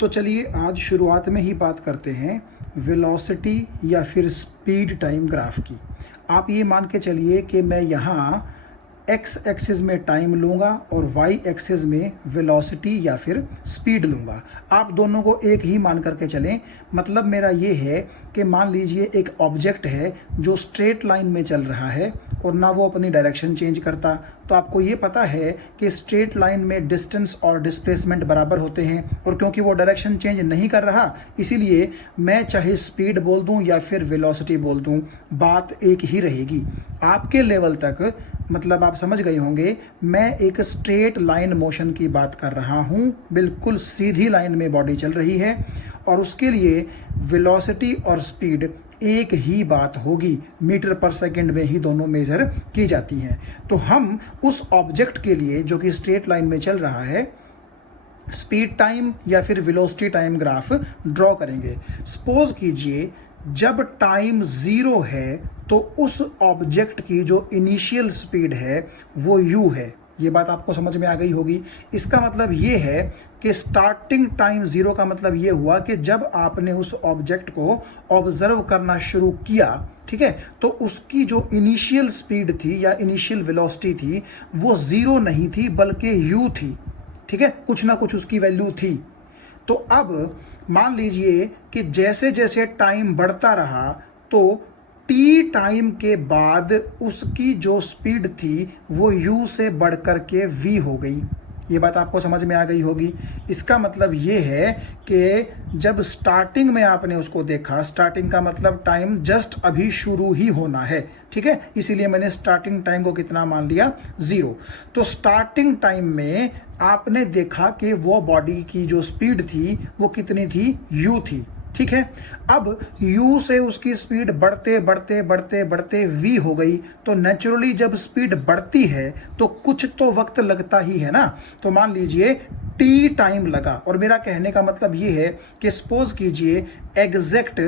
तो चलिए आज शुरुआत में ही बात करते हैं वेलोसिटी या फिर स्पीड टाइम ग्राफ की। आप ये मान के चलिए कि मैं यहाँ एक्स एक्सिस में टाइम लूँगा और वाई एक्सिस में वेलोसिटी या फिर स्पीड लूँगा। आप दोनों को एक ही मान करके चलें। मतलब मेरा ये है कि मान लीजिए एक ऑब्जेक्ट है जो स्ट्रेट लाइन में चल रहा है और ना वो अपनी डायरेक्शन चेंज करता। तो आपको ये पता है कि स्ट्रेट लाइन में डिस्टेंस और डिस्प्लेसमेंट बराबर होते हैं, और क्योंकि वो डायरेक्शन चेंज नहीं कर रहा इसीलिए मैं चाहे स्पीड बोल दूं या फिर वेलोसिटी बोल दूं, बात एक ही रहेगी। आपके लेवल तक मतलब आप समझ गए होंगे, मैं एक स्ट्रेट लाइन मोशन की बात कर रहा हूं। बिल्कुल सीधी लाइन में बॉडी चल रही है और उसके लिए वेलोसिटी और स्पीड एक ही बात होगी। मीटर पर सेकंड में ही दोनों मेजर की जाती हैं। तो हम उस ऑब्जेक्ट के लिए जो कि स्ट्रेट लाइन में चल रहा है स्पीड टाइम या फिर वेलोसिटी टाइम ग्राफ ड्रॉ करेंगे। सपोज कीजिए जब टाइम 0 है तो उस ऑब्जेक्ट की जो इनिशियल स्पीड है वो u है। ये बात आपको समझ में आ गई होगी। इसका मतलब ये है कि स्टार्टिंग टाइम 0 का मतलब ये हुआ कि जब आपने उस ऑब्जेक्ट को ऑब्जर्व करना शुरू किया, ठीक है, तो उसकी जो इनिशियल स्पीड थी या इनिशियल वेलोसिटी थी वो 0 नहीं थी बल्कि u थी। ठीक है, कुछ ना कुछ उसकी वैल्यू थी। तो अब मान लीजिए कि जैसे जैसे टाइम बढ़ता रहा तो टी टाइम के बाद उसकी जो स्पीड थी वो u से बढ़कर के v हो गई। ये बात आपको समझ में आ गई होगी। इसका मतलब ये है कि जब स्टार्टिंग में आपने उसको देखा, स्टार्टिंग का मतलब टाइम जस्ट अभी शुरू ही होना है, ठीक है, इसीलिए मैंने स्टार्टिंग टाइम को कितना मान लिया 0। तो स्टार्टिंग टाइम में आपने देखा कि वो बॉडी की जो स्पीड थी वो कितनी थी, u थी। ठीक है, अब u से उसकी स्पीड बढ़ते बढ़ते बढ़ते बढ़ते v हो गई। तो नेचुरली जब स्पीड बढ़ती है तो कुछ तो वक्त लगता ही है ना। तो मान लीजिए t टाइम लगा, और मेरा कहने का मतलब ये है कि सपोज कीजिए एग्जैक्ट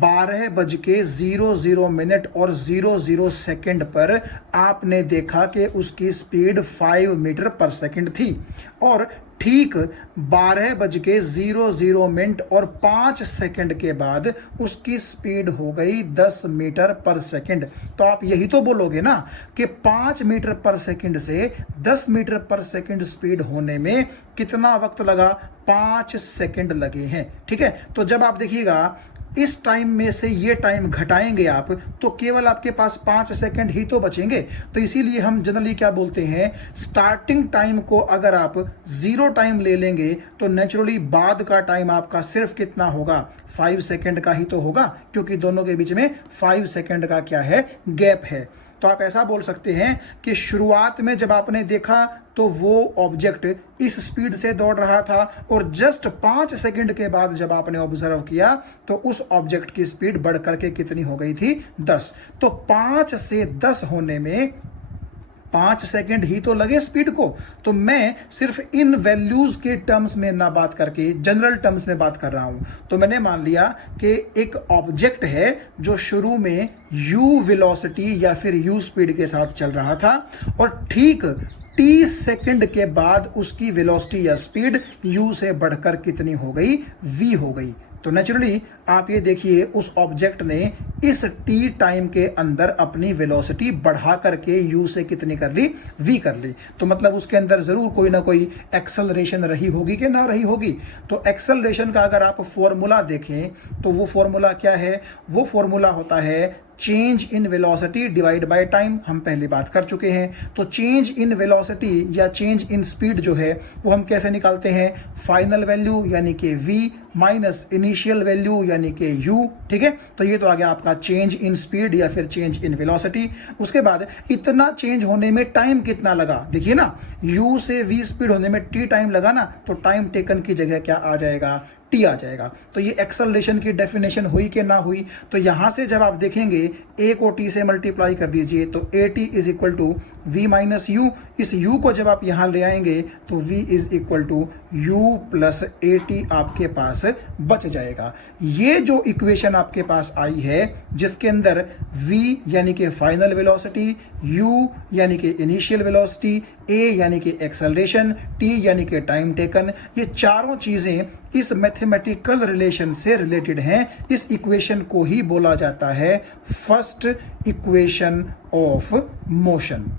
12:00 और 00 सेकेंड पर आपने देखा कि उसकी स्पीड 5 मीटर पर सेकेंड थी, और ठीक 12:00 और 5 सेकंड के बाद उसकी स्पीड हो गई 10 मीटर पर सेकंड। तो आप यही तो बोलोगे ना कि 5 मीटर पर सेकंड से 10 मीटर पर सेकंड स्पीड होने में कितना वक्त लगा, 5 सेकंड लगे हैं। ठीक है, तो जब आप देखिएगा इस टाइम में से ये टाइम घटाएंगे आप तो केवल आपके पास 5 सेकंड ही तो बचेंगे। तो इसीलिए हम जनरली क्या बोलते हैं, स्टार्टिंग टाइम को अगर आप 0 टाइम ले लेंगे तो नेचुरली बाद का टाइम आपका सिर्फ कितना होगा, 5 सेकंड का ही तो होगा, क्योंकि दोनों के बीच में 5 सेकंड का क्या है, गैप है। तो आप ऐसा बोल सकते हैं कि शुरुआत में जब आपने देखा तो वो ऑब्जेक्ट इस स्पीड से दौड़ रहा था, और जस्ट 5 सेकंड के बाद जब आपने ऑब्जर्व किया तो उस ऑब्जेक्ट की स्पीड बढ़ करके कितनी हो गई थी, 10। तो 5 से 10 होने में 5 सेकंड ही तो लगे स्पीड को। तो मैं सिर्फ इन वैल्यूज के टर्म्स में ना बात करके जनरल टर्म्स में बात कर रहा हूं। तो मैंने मान लिया कि एक ऑब्जेक्ट है जो शुरू में u वेलोसिटी या फिर u स्पीड के साथ चल रहा था, और ठीक t सेकंड के बाद उसकी वेलोसिटी या स्पीड u से बढ़कर कितनी हो गई, v हो गई। तो नेचुरली आप ये देखिए उस ऑब्जेक्ट ने इस टी टाइम के अंदर अपनी वेलोसिटी बढ़ा करके u से कितनी कर ली, v कर ली। तो मतलब उसके अंदर जरूर कोई ना कोई एक्सेलरेशन रही होगी कि ना रही होगी। तो एक्सेलरेशन का अगर आप फॉर्मूला देखें तो वो फॉर्मूला क्या है, वो फॉर्मूला होता है change in velocity divide by time. हम पहले बात कर चुके हैं। तो चेंज इन वेलोसिटी या चेंज इन स्पीड जो है वो हम कैसे निकालते हैं, फाइनल वैल्यू यानी कि v माइनस इनिशियल वैल्यू यानी कि u। ठीक है, तो ये तो आ गया आपका चेंज इन स्पीड या फिर चेंज इन वेलोसिटी। उसके बाद इतना चेंज होने में टाइम कितना लगा, देखिए ना, u से v स्पीड होने में t टाइम लगा ना, तो टाइम टेकन की जगह क्या आ जाएगा, t आ जाएगा। तो ये एक्सेलरेशन की डेफिनेशन हुई कि ना हुई। तो यहां से जब आप देखेंगे a को t से मल्टीप्लाई कर दीजिए तो at is equal to v minus u। इस u को जब आप यहां ले आएंगे तो v is equal to u plus at आपके पास बच जाएगा। ये जो इक्वेशन आपके पास आई है जिसके अंदर v यानी कि फाइनल वेलोसिटी, u यानी कि इनिशियल वेलोसिटी, ए यानी कि एक्सेलरेशन, टी यानी कि टाइम टेकन, ये चारों चीज़ें इस मैथमेटिकल रिलेशन से रिलेटेड हैं। इस इक्वेशन को ही बोला जाता है first equation of motion.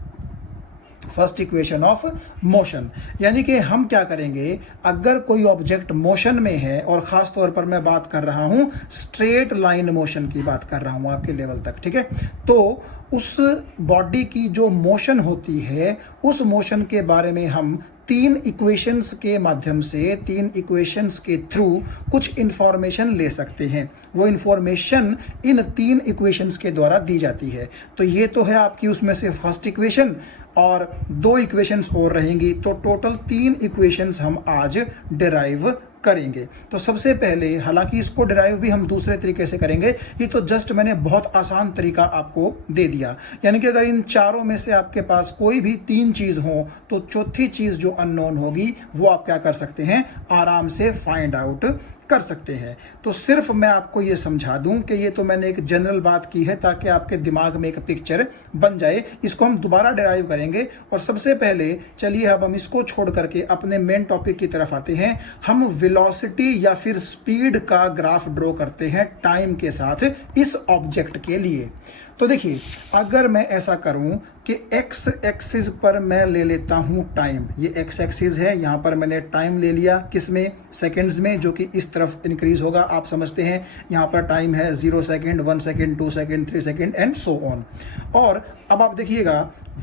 First equation of motion यानी कि हम क्या करेंगे, अगर कोई ऑब्जेक्ट मोशन में है, और ख़ास तौर पर मैं बात कर रहा हूँ स्ट्रेट लाइन मोशन की बात कर रहा हूँ आपके लेवल तक, ठीक है, तो उस बॉडी की जो मोशन होती है उस मोशन के बारे में हम तीन इक्वेशंस के माध्यम से, तीन इक्वेशंस के थ्रू कुछ इंफॉर्मेशन ले सकते हैं। वो इंफॉर्मेशन इन तीन इक्वेशंस के द्वारा दी जाती है। तो ये तो है आपकी उसमें से फर्स्ट इक्वेशन, और दो इक्वेशंस और रहेंगी, तो टोटल तीन इक्वेशंस हम आज डिराइव करेंगे। तो सबसे पहले, हालांकि इसको डिराइव भी हम दूसरे तरीके से करेंगे, ये तो जस्ट मैंने बहुत आसान तरीका आपको दे दिया। यानी कि अगर इन चारों में से आपके पास कोई भी तीन चीज़ हो तो चौथी चीज़ जो अननोन होगी वो आप क्या कर सकते हैं, आराम से फाइंड आउट कर सकते हैं। तो सिर्फ मैं आपको ये समझा दूं कि ये तो मैंने एक जनरल बात की है ताकि आपके दिमाग में एक पिक्चर बन जाए। इसको हम दोबारा डिराइव करेंगे, और सबसे पहले चलिए अब हम इसको छोड़ करके अपने मेन टॉपिक की तरफ आते हैं। हम वेलोसिटी या फिर स्पीड का ग्राफ ड्रॉ करते हैं टाइम के साथ इस ऑब्जेक्ट के लिए। तो देखिए, अगर मैं ऐसा करूं कि एक्स एक्सिस पर मैं ले लेता हूं टाइम, ये एक्स एक्सिस है, यहां पर मैंने टाइम ले लिया किस में, सेकंड्स में, जो कि इस तरफ इंक्रीज होगा, आप समझते हैं। यहां पर टाइम है 0 second, 1 second, 2 second, 3 second and so on. और अब आप देखिएगा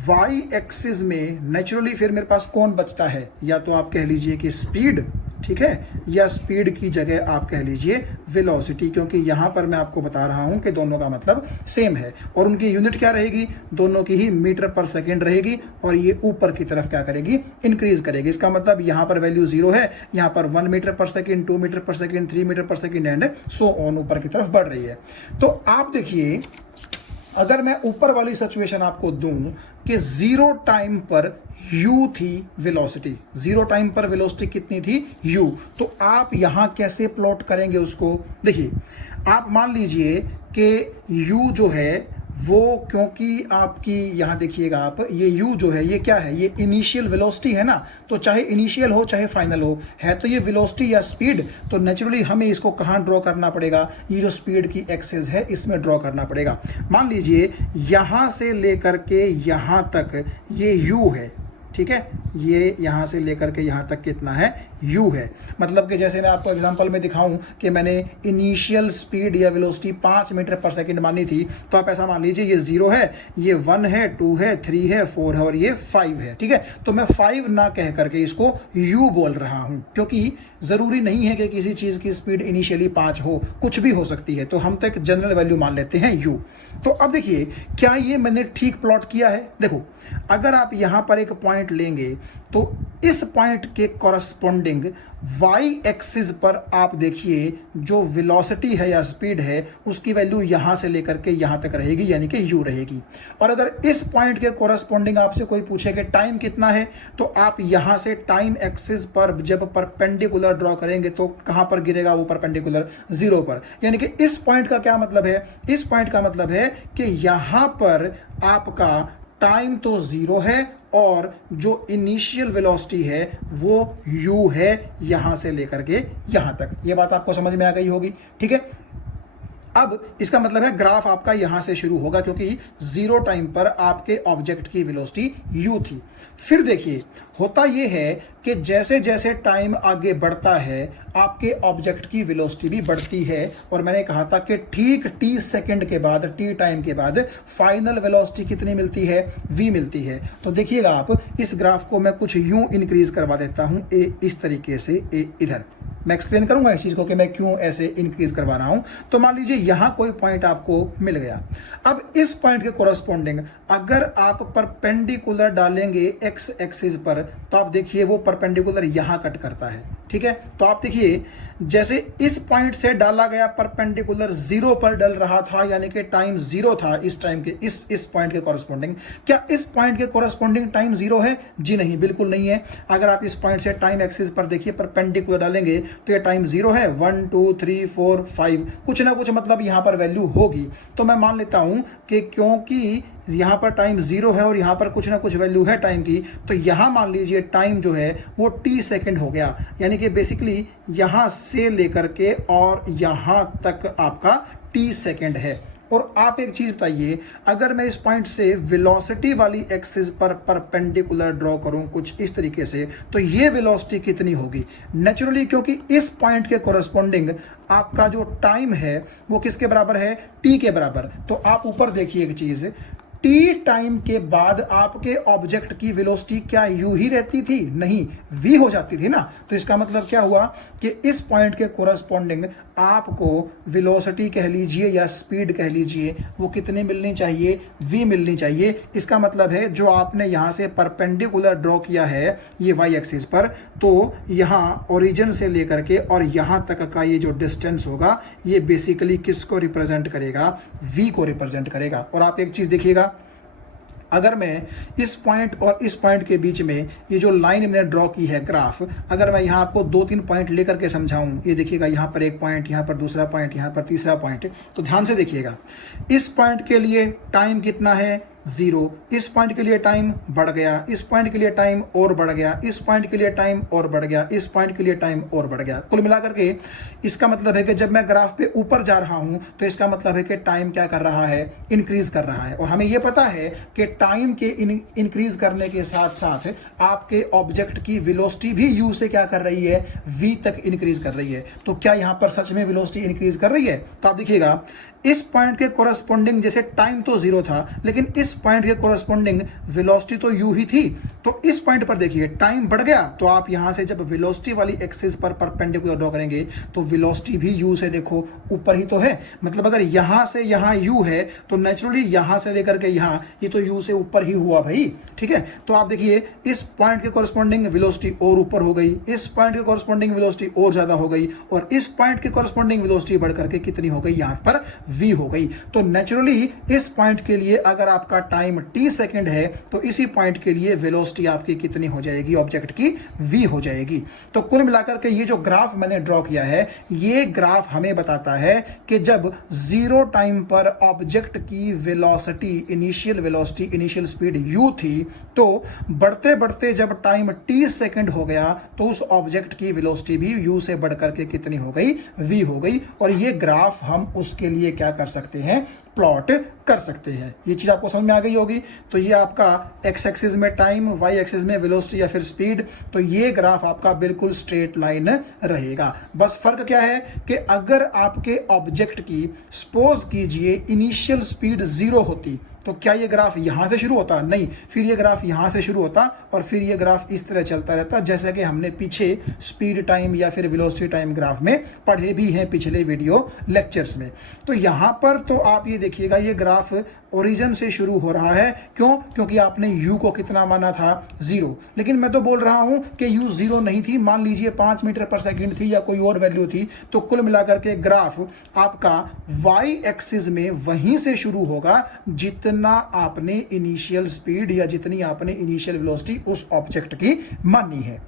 वाई एक्सिस में नेचुरली फिर मेरे पास कौन बचता है, या तो आप कह लीजिए कि स्पीड, ठीक है, या स्पीड की जगह आप कह लीजिए वेलोसिटी, क्योंकि यहां पर मैं आपको बता रहा हूं कि दोनों का मतलब सेम है। और उनकी यूनिट क्या रहेगी, दोनों की ही मीटर पर सेकेंड रहेगी, और ये ऊपर की तरफ क्या करेगी, इंक्रीज करेगी। इसका मतलब यहां पर वैल्यू 0 है, यहां पर 1 मीटर पर सेकेंड, 2 मीटर पर सेकेंड, 3 मीटर पर सेकेंड एंड सो ऑन ऊपर की तरफ बढ़ रही है। तो आप देखिए, अगर मैं ऊपर वाली सिचुएशन आपको दूं कि 0 टाइम पर u थी वेलोसिटी, 0 टाइम पर वेलोसिटी कितनी थी, u, तो आप यहां कैसे प्लॉट करेंगे उसको। देखिए, आप मान लीजिए कि u जो है वो, क्योंकि आपकी यहां देखिएगा आप, ये u जो है ये क्या है, ये इनिशियल वेलोसिटी है ना, तो चाहे इनिशियल हो चाहे फाइनल हो, है तो ये वेलोसिटी या स्पीड, तो नेचुरली हमें इसको कहां ड्रॉ करना पड़ेगा, ये जो स्पीड की एक्सिस है इसमें ड्रॉ करना पड़ेगा। मान लीजिए यहां से लेकर के यहां तक ये u है, ठीक है, ये यहां से लेकर के यहां तक कितना है, u है। मतलब कि जैसे मैं आपको एग्जांपल में दिखाऊं कि मैंने इनिशियल स्पीड या वेलोसिटी 5 मीटर पर सेकंड मानी थी, तो आप ऐसा मान लीजिए ये 0 है, ये 1 है, 2 है, 3 है, 4 है और ये 5 है, ठीक है। तो मैं 5 ना कह करके इसको u बोल रहा हूं, क्योंकि जरूरी नहीं है कि किसी चीज की स्पीड इनिशियली 5 हो, कुछ भी हो सकती है, तो हम तो एक जनरल वैल्यू मान लेते हैं u। तो अब देखिए, क्या ये मैंने ठीक प्लॉट किया है। देखो, अगर आप यहां पर एक पॉइंट लेंगे तो इस पॉइंट के कॉरस्पॉन्डिंग y एक्सिस पर आप देखिए जो वेलोसिटी है या स्पीड है उसकी वैल्यू यहां से लेकर के यहां तक रहेगी, यानी कि u रहेगी। और अगर इस पॉइंट के कॉरस्पॉन्डिंग आपसे कोई पूछे कि टाइम कितना है, तो आप यहां से टाइम एक्सिस पर जब परपेंडिकुलर ड्रॉ करेंगे तो कहां पर गिरेगा वो परपेंडिकुलर, 0 पर। यानी कि इस पॉइंट का क्या मतलब है, इस पॉइंट का मतलब है कि यहां पर आपका टाइम तो 0 है और जो इनिशियल वेलोसिटी है वो u है यहां से लेकर के यहां तक। ये बात आपको समझ में आ गई होगी, ठीक है। अब इसका मतलब है ग्राफ आपका यहां से शुरू होगा, क्योंकि 0 टाइम पर आपके ऑब्जेक्ट की वेलोसिटी u थी। फिर देखिए, होता यह है कि जैसे जैसे टाइम आगे बढ़ता है आपके ऑब्जेक्ट की वेलोसिटी भी बढ़ती है, और मैंने कहा था कि ठीक t सेकंड के बाद, t टाइम के बाद फाइनल वेलोसिटी कितनी मिलती है, v मिलती है। तो देखिएगा आप, इस ग्राफ को मैं कुछ यूं इंक्रीज करवा देता हूं, a इस तरीके से, a इधर। मैं एक्सप्लेन करूंगा इस चीज को कि मैं क्यों ऐसे इंक्रीज करवा रहा हूं। तो मान लीजिए यहां कोई पॉइंट आपको मिल गया। अब इस पॉइंट के कोरस्पॉन्डिंग अगर आप परपेंडिकुलर डालेंगे एक्स एक्सिस पर, तो आप देखिए वो परपेंडिकुलर यहां कट करता है, ठीक है। तो आप देखिए, जैसे इस पॉइंट से डाला गया परपेंडिकुलर 0 पर डल रहा था, यानी कि टाइम 0 था इस टाइम के, इस पॉइंट के कॉरस्पॉन्डिंग। क्या इस पॉइंट के कॉरस्पॉन्डिंग टाइम 0 है? जी नहीं, बिल्कुल नहीं है। अगर आप इस पॉइंट से टाइम एक्सिस पर देखिए परपेंडिकुलर डालेंगे तो ये टाइम 0 है, 1 2 3 4 5 कुछ ना कुछ मतलब यहाँ पर वैल्यू होगी। तो मैं मान लेता हूँ कि क्योंकि यहाँ पर टाइम 0 है और यहाँ पर कुछ ना कुछ वैल्यू है टाइम की, तो यहाँ मान लीजिए टाइम जो है वो t सेकंड हो गया। यानी कि बेसिकली यहाँ से लेकर के और यहाँ तक आपका t सेकंड है। और आप एक चीज बताइए, अगर मैं इस पॉइंट से वेलोसिटी वाली एक्सिस पर परपेंडिकुलर ड्रॉ करूं कुछ इस तरीके से, तो ये वेलोसिटी कितनी होगी? नेचुरली क्योंकि इस पॉइंट के कोरस्पॉन्डिंग आपका जो टाइम है वो किसके बराबर है? टी के बराबर। तो आप ऊपर देखिए एक चीज, टी टाइम के बाद आपके ऑब्जेक्ट की वेलोसिटी क्या यू ही रहती थी? नहीं, वी हो जाती थी ना। तो इसका मतलब क्या हुआ कि इस पॉइंट के कोरस्पॉन्डिंग आपको वेलोसिटी कह लीजिए या स्पीड कह लीजिए, वो कितनी मिलनी चाहिए? वी मिलनी चाहिए। इसका मतलब है जो आपने यहाँ से परपेंडिकुलर ड्रॉ किया है ये वाई एक्सिस पर, तो यहाँ ओरिजिन से लेकर के और यहाँ तक का ये जो डिस्टेंस होगा ये बेसिकली किसको रिप्रेजेंट करेगा? वी को रिप्रेजेंट करेगा। और आप एक चीज देखिएगा, अगर मैं इस पॉइंट और इस पॉइंट के बीच में ये जो लाइन मैंने ड्रॉ की है ग्राफ, अगर मैं यहाँ आपको 2-3 पॉइंट लेकर के समझाऊं, ये देखिएगा यहाँ पर एक पॉइंट, यहाँ पर दूसरा पॉइंट, यहाँ पर तीसरा पॉइंट, तो ध्यान से देखिएगा। इस पॉइंट के लिए टाइम कितना है? 0। इस पॉइंट के लिए टाइम बढ़ गया, इस पॉइंट के लिए टाइम और बढ़ गया, इस पॉइंट के लिए टाइम और बढ़ गया, इस पॉइंट के लिए टाइम और बढ़ गया। कुल मिलाकर के इसका मतलब है कि जब मैं ग्राफ पे ऊपर जा रहा हूं तो इसका मतलब है कि टाइम क्या कर रहा है? इंक्रीज कर रहा है। और हमें यह पता है कि टाइम के इंक्रीज करने के साथ साथ आपके ऑब्जेक्ट की वेलोसिटी भी यू से क्या कर रही है? वी तक इंक्रीज कर रही है। तो क्या यहां पर सच में वेलोसिटी इंक्रीज कर रही है? तो आप देखिएगा, इस पॉइंट के कोरस्पॉन्डिंग जैसे टाइम तो 0 था, लेकिन इस पॉइंट के कोरस्पॉन्डिंग वेलोसिटी तो यू ही थी। तो इस पॉइंट पर देखिए टाइम बढ़ गया, तो आप यहां से जब वेलोसिटी वाली एक्सिस पर परपेंडिकुलर ड्रॉ करेंगे तो वेलोसिटी भी यू से देखो ऊपर ही तो है। मतलब अगर यहां से यहां यू है तो नेचुरली यहां से लेकर के यहां ये तो यू से ऊपर ही हुआ भाई, ठीक है। तो आप देखिए इस पॉइंट के कोरस्पॉन्डिंग वेलोसिटी और ऊपर हो गई, इस पॉइंट के कोरस्पॉन्डिंग वेलोसिटी और ज्यादा हो गई, और इस पॉइंट के कोरस्पॉन्डिंग वेलोसिटी बढ़ करके कितनी हो गई? यहां पर वी हो गई। तो नेचुरली इस पॉइंट के लिए अगर आपका टाइम टी सेकंड है तो इसी पॉइंट के लिए वेलोसिटी आपकी कितनी हो जाएगी? ऑब्जेक्ट की वी हो जाएगी। तो कुल मिलाकर के ये जो ग्राफ मैंने ड्रॉ किया है, ये ग्राफ हमें बताता है कि जब 0 टाइम पर ऑब्जेक्ट की velocity, initial velocity, initial speed you थी, तो बढ़ते बढ़ते जब टाइम टी सेकंड हो गया तो उस ऑब्जेक्ट की वेलोसिटी भी यू से बढ़ करके कितनी हो गई? वी हो गई। और ये ग्राफ हम उसके लिए क्या कर सकते हैं? प्लॉट कर सकते हैं। ये चीज आपको समझ में आ गई होगी। तो ये आपका एक्स एक्सिस में टाइम, वाई एक्सिस में वेलोसिटी या फिर स्पीड, तो ये ग्राफ आपका बिल्कुल स्ट्रेट लाइन रहेगा। बस फर्क क्या है कि अगर आपके ऑब्जेक्ट की सपोज कीजिए इनिशियल स्पीड 0 होती तो क्या ये ग्राफ यहां से शुरू होता? नहीं, फिर ये ग्राफ यहां से शुरू होता और फिर ये ग्राफ इस तरह चलता रहता, जैसे कि हमने पीछे स्पीड टाइम या फिर वेलोसिटी टाइम ग्राफ में पढ़े भी हैं पिछले वीडियो लेक्चर्स में। तो यहां पर तो आप ये देखिएगा, ये ग्राफ ओरिजिन से शुरू हो रहा है। क्यों? क्योंकि आपने u को कितना माना था? 0। लेकिन मैं तो बोल रहा हूं कि u 0 नहीं थी, मान लीजिए 5 मीटर पर सेकंड थी या कोई और वैल्यू थी। तो कुल मिलाकर के ग्राफ आपका y एक्सिस में वहीं से शुरू होगा जितना आपने इनिशियल स्पीड या जितनी आपने इनिशियल वेलोसिटी उस ऑब्जेक्ट की मानी है।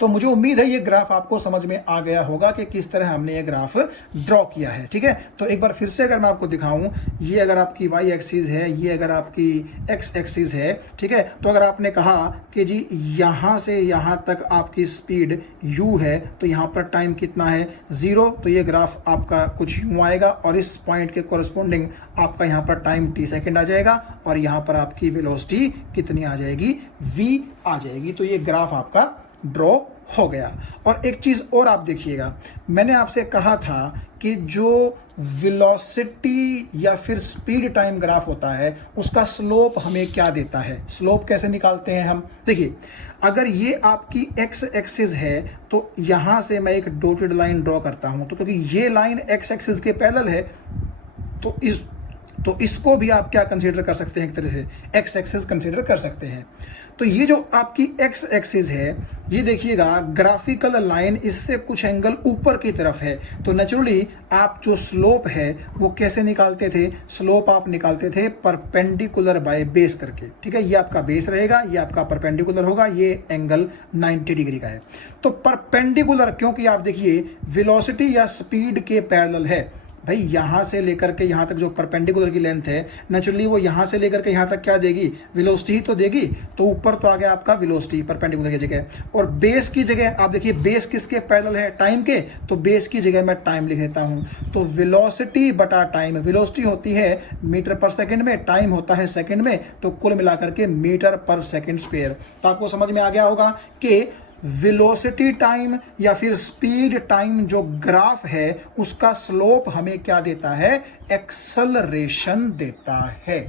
तो मुझे उम्मीद है ये ग्राफ आपको समझ में आ गया होगा कि किस तरह हमने ये ग्राफ ड्रॉ किया है, ठीक है। तो एक बार फिर से अगर मैं आपको दिखाऊं, ये अगर आपकी वाई एक्सिस है, ये अगर आपकी एक्स एक्सिस है, ठीक है। तो अगर आपने कहा कि जी यहां से यहां तक आपकी स्पीड u है तो यहां पर टाइम कितना है? 0। तो ये ग्राफ आपका कुछ यूं आएगा और इस पॉइंट के कोरस्पॉन्डिंग आपका यहां पर टाइम t सेकेंड आ जाएगा और यहां पर आपकी वेलोसिटी कितनी आ जाएगी? v आ जाएगी। तो ये ग्राफ आपका ड्रॉ हो गया। और एक चीज और आप देखिएगा, मैंने आपसे कहा था कि जो वेलोसिटी या फिर स्पीड टाइम ग्राफ होता है उसका स्लोप हमें क्या देता है? स्लोप कैसे निकालते हैं हम? देखिए, अगर ये आपकी एक्स एक्सिस है तो यहां से मैं एक डॉटेड लाइन ड्रॉ करता हूं, तो क्योंकि ये लाइन एक्स एक्सिस के पैरेलल है तो इस तो इसको भी आप क्या कंसीडर कर सकते हैं, एक तरह से एक्स एक्सिस कंसीडर कर सकते हैं। तो ये जो आपकी एक्स एक्सिस है, ये देखिएगा ग्राफिकल लाइन इससे कुछ एंगल ऊपर की तरफ है, तो नेचुरली आप जो स्लोप है वो कैसे निकालते थे, स्लोप आप निकालते थे परपेंडिकुलर बाय बेस करके, ठीक है। ये आपका बेस रहेगा, ये आपका परपेंडिकुलर होगा, ये एंगल 90 डिग्री का है। तो परपेंडिकुलर, क्योंकि आप देखिए वेलोसिटी या स्पीड के पैरेलल है भाई, यहां से लेकर के यहां तक जो परपेंडिकुलर की लेंथ है, नेचुरली वो यहां से लेकर के यहां तक क्या देगी, वेलोसिटी ही तो देगी। तो ऊपर तो आ गया आपका वेलोसिटी परपेंडिकुलर की जगह, और बेस की जगह आप देखिए बेस किसके पैरेलल है, टाइम के, तो बेस की जगह मैं टाइम लिख देता हूं। तो वेलोसिटी बटा टाइम, वेलोसिटी होती है मीटर पर सेकंड में, टाइम होता है सेकंड में, तो कुल मिलाकर के मीटर पर सेकंड स्क्वायर। तो आपको समझ में आ गया होगा कि वेलोसिटी टाइम या फिर स्पीड टाइम जो ग्राफ है उसका स्लोप हमें क्या देता है, एक्सेलरेशन देता है।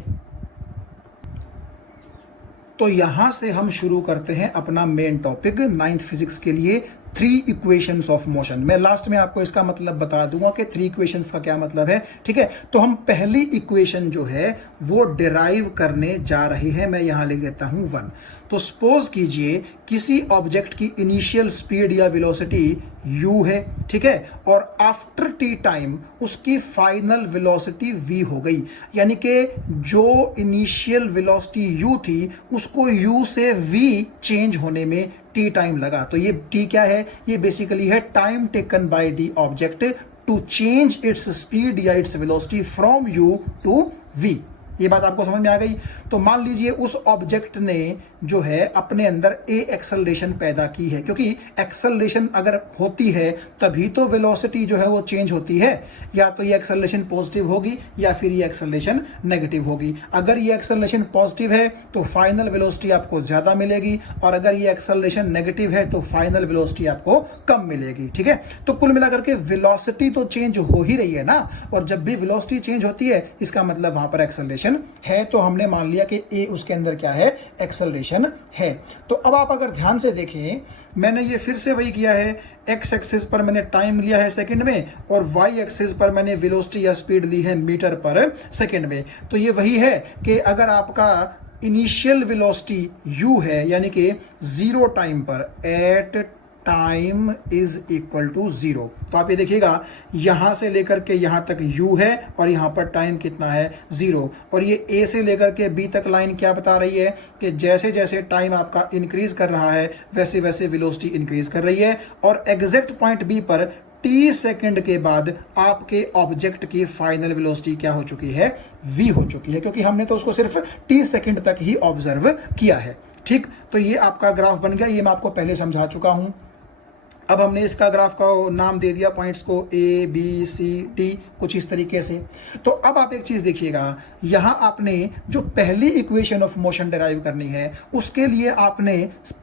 तो यहां से हम शुरू करते हैं अपना मेन टॉपिक 9th फिजिक्स के लिए, 3 इक्वेशंस ऑफ मोशन। मैं लास्ट में आपको इसका मतलब बता दूंगा कि 3 इक्वेशंस का क्या मतलब है, ठीक है। तो हम पहली इक्वेशन जो है वो डिराइव करने जा रहे हैं, मैं यहां लिख देता हूं 1। तो सपोज कीजिए किसी ऑब्जेक्ट की इनिशियल स्पीड या वेलोसिटी u है, ठीक है, और आफ्टर टी टाइम उसकी फाइनल वेलोसिटी v हो गई, यानी कि जो इनिशियल वेलोसिटी u थी उसको u से v चेंज होने में टी टाइम लगा। तो ये टी क्या है, ये बेसिकली है time taken by the object to change its speed या its velocity from u to v. ये बात आपको समझ में आ गई। तो मान लीजिए उस ऑब्जेक्ट ने जो है अपने अंदर ए एक्सेलरेशन पैदा की है, क्योंकि एक्सेलरेशन अगर होती है तभी तो वेलोसिटी जो है वो चेंज होती है, या तो ये एक्सेलरेशन पॉजिटिव होगी या फिर ये एक्सेलरेशन नेगेटिव होगी। अगर ये एक्सेलरेशन पॉजिटिव है तो फाइनल वेलोसिटी आपको ज्यादा मिलेगी, और अगर ये एक्सेलरेशन नेगेटिव है तो फाइनल वेलोसिटी आपको कम मिलेगी, ठीक है। तो कुल मिलाकर के वेलोसिटी तो चेंज हो ही रही है ना, और जब भी वेलोसिटी चेंज होती है इसका मतलब वहां पर एक्सेलरेशन है। तो हमने मान लिया कि ए उसके अंदर क्या है, एक्सेलरेशन है। तो अब आप अगर ध्यान से देखें, मैंने ये फिर से वही किया है, एक्स एक्सिस पर मैंने टाइम लिया है सेकंड में, और वाई एक्सिस पर मैंने वेलोसिटी या स्पीड ली है मीटर पर सेकंड में। तो ये वही है कि अगर आपका इनिशियल वेलोसिटी u है, यानी कि 0 टाइम पर, at time is equal to 0, तो आप ये देखिएगा यहां से लेकर के यहां तक u है और यहां पर टाइम कितना है, 0। और ये a से लेकर के b तक लाइन क्या बता रही है कि जैसे जैसे टाइम आपका इंक्रीज कर रहा है वैसे वैसे वेलोसिटी इंक्रीज कर रही है, और एग्जैक्ट पॉइंट b पर t सेकंड के बाद आपके ऑब्जेक्ट की फाइनल वेलोसिटी क्या हो चुकी है, v हो चुकी है, क्योंकि हमने तो उसको सिर्फ t सेकंड तक ही ऑब्जर्व किया है, ठीक। तो ये आपका ग्राफ बन गया, ये मैं आपको पहले समझा चुका हूं। अब हमने इसका ग्राफ का नाम दे दिया पॉइंट्स को ए बी सी डी, कुछ इस तरीके से। तो अब आप एक चीज देखिएगा, यहां आपने जो पहली इक्वेशन ऑफ मोशन डिराइव करनी है उसके लिए आपने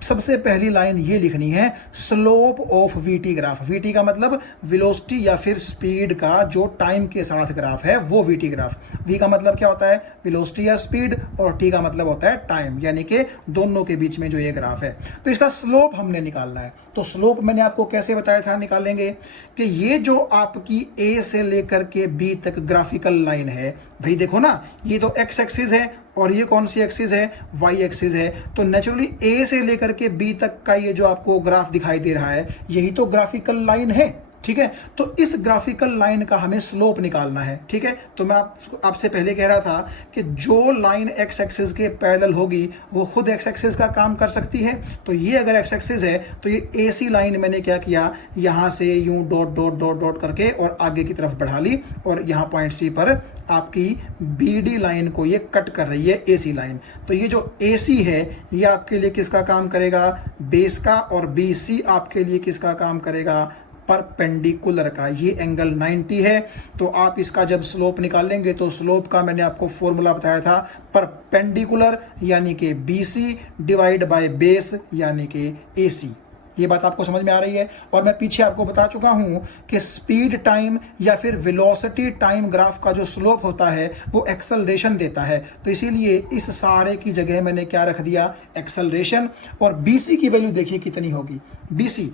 सबसे पहली लाइन ये लिखनी है, slope of VT graph. VT का मतलब वेलोसिटी या फिर स्पीड का जो टाइम के साथ ग्राफ है वो वीटी ग्राफ। वी का मतलब क्या होता है, वेलोसिटी या स्पीड, और टी का मतलब होता है टाइम, यानी कि दोनों के बीच में जो ये ग्राफ है। तो इसका स्लोप हमने निकालना है। तो स्लोप मैंने आपको कैसे बताया था निकालेंगे, कि ये जो आपकी ए से लेकर के बी तक ग्राफिकल लाइन है, भाई देखो ना, ये तो एक्स एक्सिस है और ये कौन सी एक्सिस है, वाई एक्सिस है। तो नेचुरली ए से लेकर के बी तक का ये जो आपको ग्राफ दिखाई दे रहा है यही तो ग्राफिकल लाइन है, ठीक है। तो इस ग्राफिकल लाइन का हमें स्लोप निकालना है, ठीक है। तो मैं आपसे पहले कह रहा था कि जो लाइन एक्स एक्सिस के पैरेलल होगी वो खुद एक्स एक्सिस का काम कर सकती है। तो ये अगर एक्स एक्सिस है तो ये एसी लाइन मैंने क्या किया, यहां से यूं डॉट डॉट डॉट डॉट करके और आगे की तरफ बढ़ा ली, और यहां पॉइंट सी पर आपकी बीडी लाइन को ये कट कर रही है, एसी लाइन। तो ये जो एसी है ये आपके लिए किसका काम करेगा, बेस का, और बीसी आपके लिए किसका काम करेगा, परपेंडिकुलर का। ये एंगल 90 है। तो आप इसका जब स्लोप निकालेंगे तो स्लोप का मैंने आपको फॉर्मूला बताया था, परपेंडिकुलर यानी कि BC डिवाइड बाय बेस यानी कि AC। ये बात आपको समझ में आ रही है। और मैं पीछे आपको बता चुका हूं कि स्पीड टाइम या फिर वेलोसिटी टाइम ग्राफ का जो स्लोप होता है वो एक्सेलरेशन देता है। तो इसीलिए इस सारे की जगह मैंने क्या रख दिया, एक्सेलरेशन। और BC की वैल्यू देखिए कितनी होगी, BC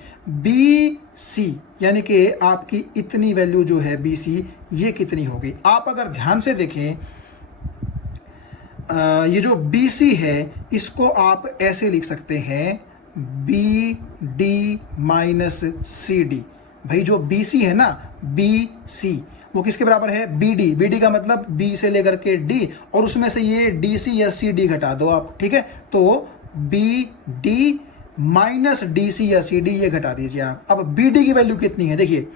यानी कि आपकी इतनी वैल्यू जो है BC, ये कितनी होगी। आप अगर ध्यान से देखें ये जो बी सी है इसको आप ऐसे लिख सकते हैं B D minus C D. भाई जो बी सी है ना, बी सी वो किसके बराबर है, बी डी। बी डी का मतलब बी से लेकर के डी, और उसमें से ये डी सी या सी डी घटा दो आप, ठीक है। तो B D minus D C या सी डी ये घटा दीजिए आप। अब बी डी की वैल्यू कितनी है, देखिए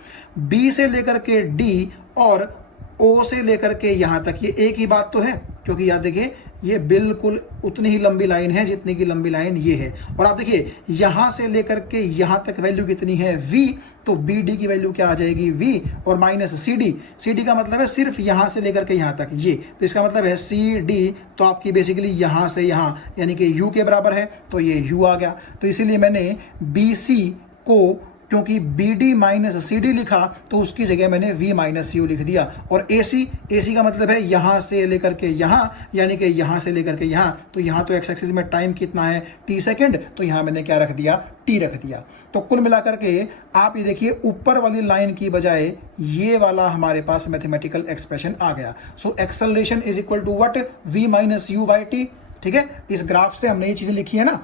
बी से लेकर के डी और ओ से लेकर के यहां तक ये एक ही बात तो है, क्योंकि याद देखिए ये बिल्कुल उतनी ही लंबी लाइन है जितनी की लंबी लाइन ये है। और आप देखिए यहां से लेकर के यहां तक वैल्यू कितनी है, v, तो बी डी की वैल्यू क्या आ जाएगी, v, और minus C D. C D का मतलब है सिर्फ यहां से लेकर के यहां तक ये, तो इसका मतलब है सी डी तो आपकी बेसिकली यहां से यहां यानी कि u के बराबर है, तो ये u आ गया। तो इसीलिए मैंने बी सी को, क्योंकि B D minus C D लिखा तो उसकी जगह मैंने v माइनस यू लिख दिया। और ए सी का मतलब है यहां से लेकर के यहां, यानी कि यहां से लेकर के यहां, तो यहां तो एक्स एक्सिस में टाइम कितना है t सेकंड, तो यहां मैंने क्या रख दिया, t रख दिया। तो कुल मिलाकर के आप ये देखिए ऊपर वाली लाइन की बजाय ये वाला हमारे पास मैथमेटिकल एक्सप्रेशन आ गया। So acceleration is equal to what, v minus u by t. ठीक है, इस ग्राफ से हमने ये चीजें लिखी है ना।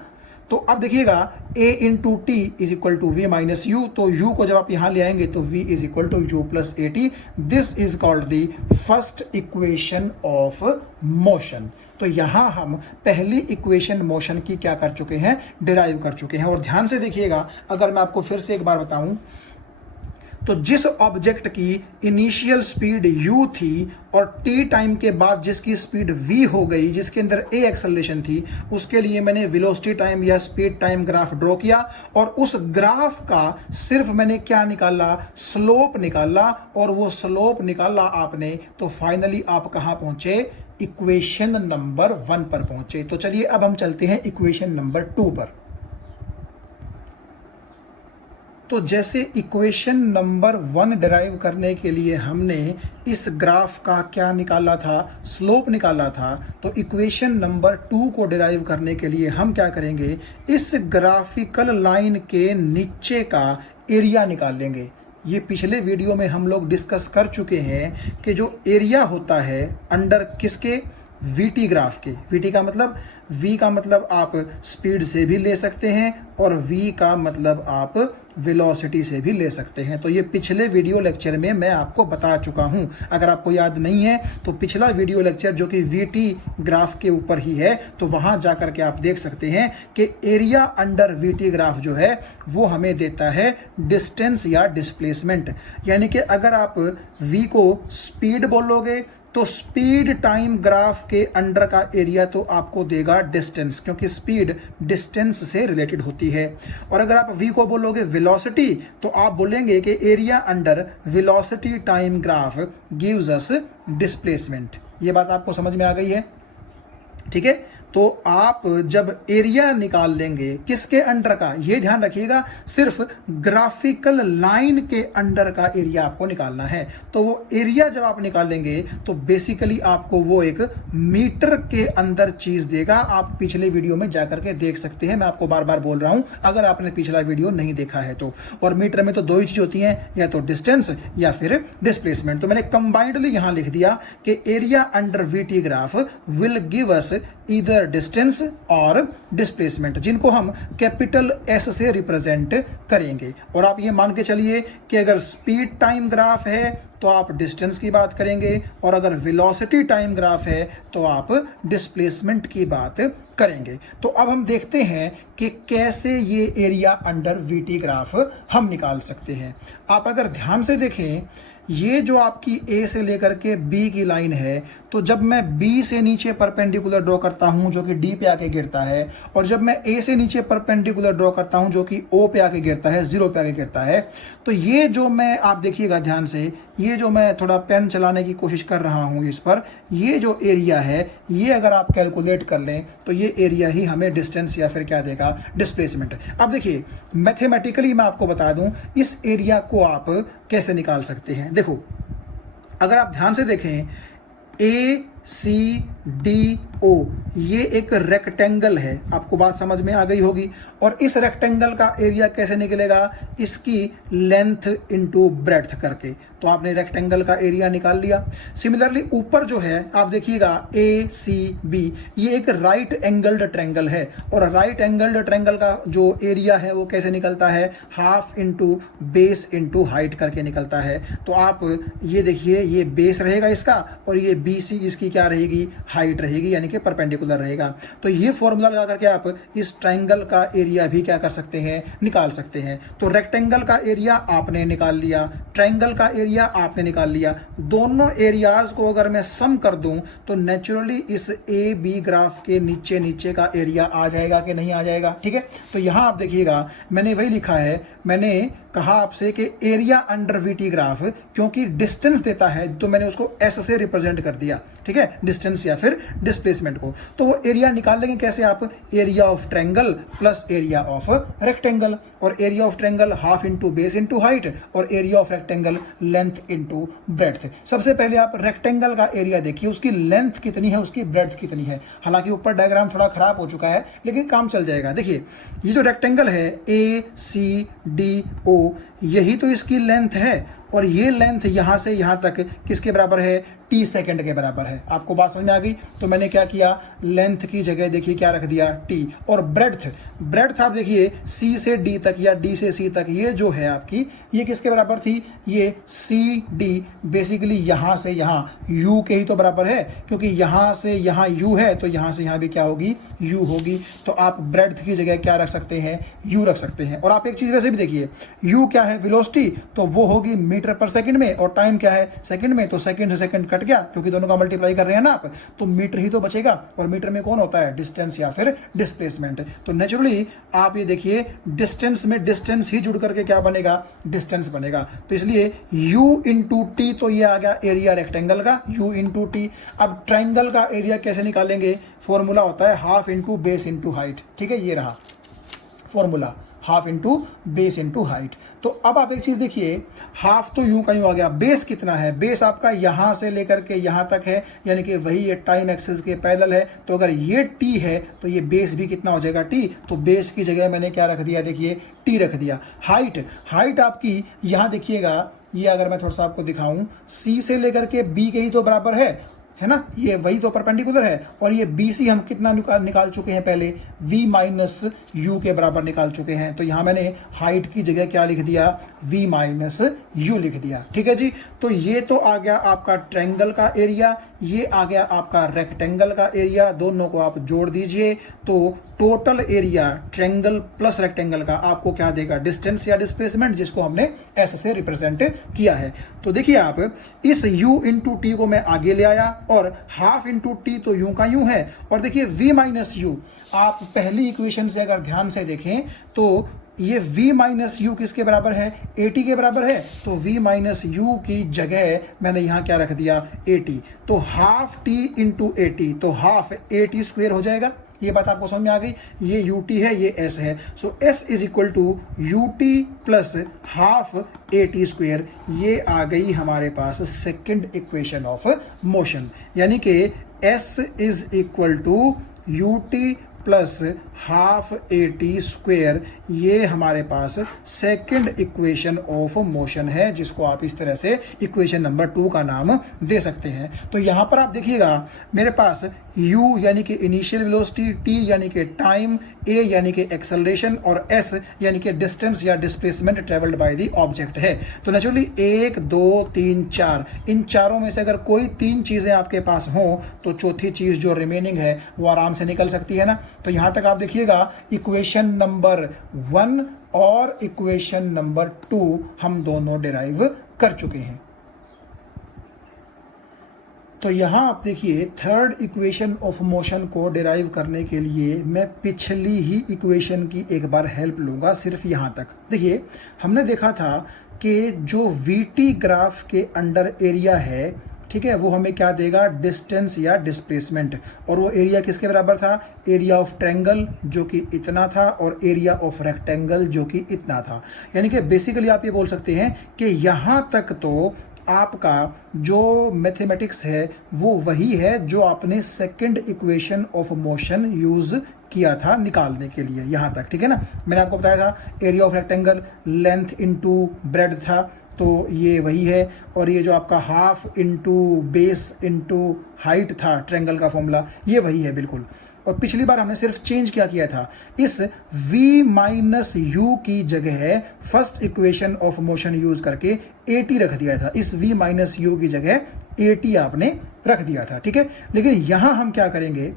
तो अब देखिएगा a into t is equal to v minus u, तो u को जब आप यहां ले आएंगे तो v is equal to u plus a t. This is called the first equation of motion. तो यहां हम पहली इक्वेशन मोशन की क्या कर चुके हैं, डिराइव कर चुके हैं। और ध्यान से देखिएगा, अगर मैं आपको फिर से एक बार बताऊं तो जिस ऑब्जेक्ट की इनिशियल स्पीड u थी और t टाइम के बाद जिसकी स्पीड v हो गई, जिसके अंदर a एक्सेलरेशन थी, उसके लिए मैंने वेलोसिटी टाइम या स्पीड टाइम ग्राफ ड्रॉ किया और उस ग्राफ का सिर्फ मैंने क्या निकाला, स्लोप निकाला। और वो स्लोप निकाला आपने तो फाइनली आप कहां पहुंचे, इक्वेशन नंबर 1 पर पहुंचे। तो चलिए अब हम चलते हैं इक्वेशन नंबर 2 पर। तो जैसे इक्वेशन नंबर 1 डिराइव करने के लिए हमने इस ग्राफ का क्या निकाला था, स्लोप निकाला था, तो इक्वेशन नंबर 2 को डिराइव करने के लिए हम क्या करेंगे, इस ग्राफिकल लाइन के नीचे का एरिया निकाल लेंगे। ये पिछले वीडियो में हम लोग डिस्कस कर चुके हैं कि जो एरिया होता है अंडर किसके, वीटी ग्राफ के। वीटी का मतलब, v का मतलब आप स्पीड से भी ले सकते हैं और v का मतलब आप वेलोसिटी से भी ले सकते हैं। तो ये पिछले वीडियो लेक्चर में मैं आपको बता चुका हूं। अगर आपको याद नहीं है तो पिछला वीडियो लेक्चर जो कि वीटी ग्राफ के ऊपर ही है, तो वहां जाकर के आप देख सकते हैं कि एरिया अंडर वीटी ग्राफ जो है वो हमें देता है डिस्टेंस या डिस्प्लेसमेंट। यानी कि अगर आप v को स्पीड बोलोगे तो स्पीड टाइम ग्राफ के अंडर का एरिया तो आपको देगा डिस्टेंस, क्योंकि स्पीड डिस्टेंस से रिलेटेड होती है। और अगर आप v को बोलोगे वेलोसिटी तो आप बोलेंगे कि area under velocity time graph gives us displacement. ये बात आपको समझ में आ गई है, ठीक है। तो आप जब एरिया निकाल लेंगे किसके अंडर का, ये ध्यान रखिएगा, सिर्फ ग्राफिकल लाइन के अंडर का एरिया आपको निकालना है। तो वो एरिया जब आप निकालेंगे तो बेसिकली आपको वो एक मीटर के अंदर चीज देगा। आप पिछले वीडियो में जाकर के देख सकते हैं, मैं आपको बार बार बोल रहा हूं अगर आपने पिछला वीडियो नहीं देखा है तो। और मीटर में तो दो ही चीज होती हैं, या तो डिस्टेंस या फिर डिस्प्लेसमेंट। तो मैंने कंबाइंडली यहां लिख दिया कि area under VT graph will give us either distance और डिस्प्लेसमेंट, जिनको हम कैपिटल एस से रिप्रेजेंट करेंगे। और आप ये मान के चलिए कि अगर स्पीड टाइम ग्राफ है तो आप डिस्टेंस की बात करेंगे, और अगर वेलोसिटी टाइम ग्राफ है तो आप डिस्प्लेसमेंट की बात करेंगे। तो अब हम देखते हैं कि कैसे ये एरिया अंडर वीटी ग्राफ हम निकाल सकते हैं। आप अगर ध्यान से देखें, ये जो आपकी A से लेकर के B की लाइन है, तो जब मैं B से नीचे परपेंडिकुलर ड्रॉ करता हूं जो कि D पे आके गिरता है, और जब मैं A से नीचे परपेंडिकुलर ड्रॉ करता हूं जो कि O पे आके गिरता है, 0 पे आके गिरता है, तो ये जो मैं, आप देखिएगा ध्यान से, ये जो मैं थोड़ा पेन चलाने की कोशिश कर रहा हूं इस पर, ये जो एरिया है ये अगर आप कैलकुलेट कर लें तो ये एरिया ही हमें डिस्टेंस या फिर क्या देगा, डिस्प्लेसमेंट। अब देखिए मैथमेटिकली मैं आपको बता दूं इस एरिया को आप कैसे निकाल सकते हैं। देखो अगर आप ध्यान से देखें, A C D ओ, ये एक रेक्टेंगल है, आपको बात समझ में आ गई होगी। और इस रेक्टेंगल का एरिया कैसे निकलेगा, इसकी लेंथ इंटू ब्रेड्थ करके, तो आपने रेक्टेंगल का एरिया निकाल लिया। सिमिलरली ऊपर जो है आप देखिएगा ए सी बी, ये एक राइट एंगल्ड ट्रायंगल है, और राइट एंगल्ड ट्रायंगल का जो एरिया है वो कैसे निकलता है, half into base into height करके निकलता है। तो आप ये देखिए, ये बेस रहेगा इसका, और ये बी सी इसकी क्या रहेगी, हाइट रहेगी, यानी कि परपेंडिकुलर रहेगा। तो ये फॉर्मूला लगा करके आप इस ट्रायंगल का एरिया भी क्या कर सकते हैं, निकाल सकते हैं। तो रेक्टेंगल का एरिया आपने निकाल लिया, ट्रायंगल का एरिया आपने निकाल लिया। दोनों एरियाज को अगर मैं सम कर दूं तो नेचुरली इस ए बी ग्राफ के नीचे नीचे का एरिया आ जाएगा कि नहीं आ जाएगा, ठीक है। तो यहां आप देखिएगा मैंने वही लिखा है, मैंने कहा आपसे कि एरिया अंडर वीटी ग्राफ, क्योंकि डिस्टेंस देता है तो मैंने उसको एस से रिप्रेजेंट कर दिया, ठीक है, डिस्टेंस या फिर डिस्प्लेसमेंट को। तो वो एरिया निकाल लेंगे कैसे आप, area of triangle plus area of rectangle, और area of triangle half into base into height, और area of rectangle length into breadth. सबसे पहले आप रेक्टेंगल का एरिया देखिए, उसकी लेंथ कितनी है, उसकी ब्रेड्थ कितनी है। हालांकि ऊपर डायग्राम थोड़ा खराब हो चुका है लेकिन काम चल जाएगा। देखिए ये जो रेक्टेंगल है ए सी डी ओ, यही तो इसकी लेंथ है, और ये लेंथ यहां से यहां तक किसके बराबर है, टी सेकंड के बराबर है। आपको बात समझ में आ गई। तो मैंने क्या किया, लेंथ की जगह देखिए क्या रख दिया, टी। और ब्रेड्थ, ब्रेड्थ आप देखिए सी से डी तक या डी से सी तक, ये जो है आपकी, ये किसके बराबर थी, ये सी डी, बेसिकली यहां से यहां यू के ही तो बराबर है, क्योंकि यहां से यहां यू है तो यहां से यहां भी क्या होगी, यू होगी। तो आप ब्रेड्थ की जगह क्या रख सकते हैं, यू रख सकते हैं। और आप एक चीज वैसे भी देखिए, यू क्या है, वेलोसिटी, तो वो होगी मीटर पर सेकंड में, और टाइम क्या है, सेकंड में, तो सेकंड से सेकंड कट गया, क्योंकि दोनों का मल्टीप्लाई कर रहे हैं ना आप, तो मीटर ही तो बचेगा। और मीटर में कौन होता है, डिस्टेंस या फिर डिस्प्लेसमेंट। तो नेचुरली आप ये देखिए, डिस्टेंस में डिस्टेंस ही जुड़ करके क्या बनेगा, डिस्टेंस बनेगा। तो इसलिए u इंटू टी, तो ये आ गया एरिया रेक्टेंगल का, u इंटू टी। अब ट्राइंगल का एरिया कैसे निकालेंगे, फॉर्मूला होता है half into base into height, ठीक है, ये रहा formula, half into base into height. तो अब आप एक चीज देखिए, हाफ तो यूं का यूं आ गया, बेस कितना है, बेस आपका यहां से लेकर के यहां तक है, यानी कि वही ये टाइम एक्सिस के पैरेलल है। तो अगर ये टी है तो ये बेस भी कितना हो जाएगा, टी। तो बेस की जगह मैंने क्या रख दिया, देखिए टी रख दिया। हाइट, हाइट आपकी यहां देखिएगा, ये अगर मैं थोड़ा सा आपको दिखाऊं, सी से लेकर के बी के ही तो बराबर है ना, ये वही तो परपेंडिकुलर है। और ये बी सी हम कितना निकाल चुके हैं पहले, v माइनस यू के बराबर निकाल चुके हैं। तो यहां मैंने हाइट की जगह क्या लिख दिया, v माइनस यू लिख दिया, ठीक है जी। तो ये तो आ गया आपका ट्रायंगल का एरिया, ये आ गया आपका रेक्टेंगल का एरिया। दोनों को आप जोड़ दीजिए तो total area triangle plus rectangle का आपको क्या देगा, डिस्टेंस या डिस्प्लेसमेंट, जिसको हमने एस से रिप्रेजेंट किया है। तो देखिए आप, इस u इंटू टी को मैं आगे ले आया, और हाफ इंटू टी तो यूं का यूं है। और देखिए v माइनस यू, आप पहली इक्वेशन से अगर ध्यान से देखें तो ये v माइनस यू किसके बराबर है, 80 के बराबर है। तो v माइनस यू की जगह मैंने यहां क्या रख दिया, 80। तो हाफ टी इंटू 80, तो हाफ 80 स्क्वायर हो जाएगा। ये बात आपको समझ में आ गई, ये ut है, ये s है। So s is equal to ut plus half 80 square. ये आ गई हमारे पास सेकेंड इक्वेशन ऑफ मोशन, यानी कि s is equal to ut plus half 80 square, ये हमारे पास सेकंड इक्वेशन ऑफ मोशन है, जिसको आप इस तरह से इक्वेशन नंबर 2 का नाम दे सकते हैं। तो यहां पर आप देखिएगा मेरे पास u यानी कि इनिशियल वेलोसिटी, t यानी कि टाइम, a यानी कि एक्सेलरेशन, और s यानी कि डिस्टेंस या displacement travelled by the object है। तो नेचुरली 1 2 3 4, इन चारों में से अगर कोई 3 चीजें आपके पास हों तो चौथी चीज जो रिमेनिंग है वो आराम से निकल सकती है ना। तो यहां तक आप देखिएगा इक्वेशन नंबर 1 और इक्वेशन नंबर 2 हम दोनों डिराइव कर चुके हैं। तो यहां आप देखिए, थर्ड इक्वेशन ऑफ मोशन को डिराइव करने के लिए मैं पिछली ही इक्वेशन की एक बार हेल्प लूंगा, सिर्फ यहां तक। देखिए हमने देखा था कि जो वीटी ग्राफ के अंडर एरिया है, ठीक है, वो हमें क्या देगा, डिस्टेंस या डिस्प्लेसमेंट। और वो एरिया किसके बराबर था, एरिया ऑफ ट्रायंगल जो कि इतना था, और एरिया ऑफ रेक्टेंगल जो कि इतना था। यानी कि बेसिकली आप ये बोल सकते हैं कि यहाँ तक तो आपका जो मैथमेटिक्स है वो वही है जो आपने second equation of motion use किया था निकालने के लिए यहाँ तक, ठीक है ना। मैंने आपको बताया था area of rectangle length into breadth था, तो ये वही है। और ये जो आपका half into base into height था ट्रायंगल का फॉर्मूला, ये वही है बिल्कुल। और पिछली बार हमने सिर्फ चेंज क्या किया था, इस v माइनस यू की जगह first equation of motion use करके at रख दिया था। इस v माइनस यू की जगह at आपने रख दिया था, ठीक है। लेकिन यहां हम क्या करेंगे,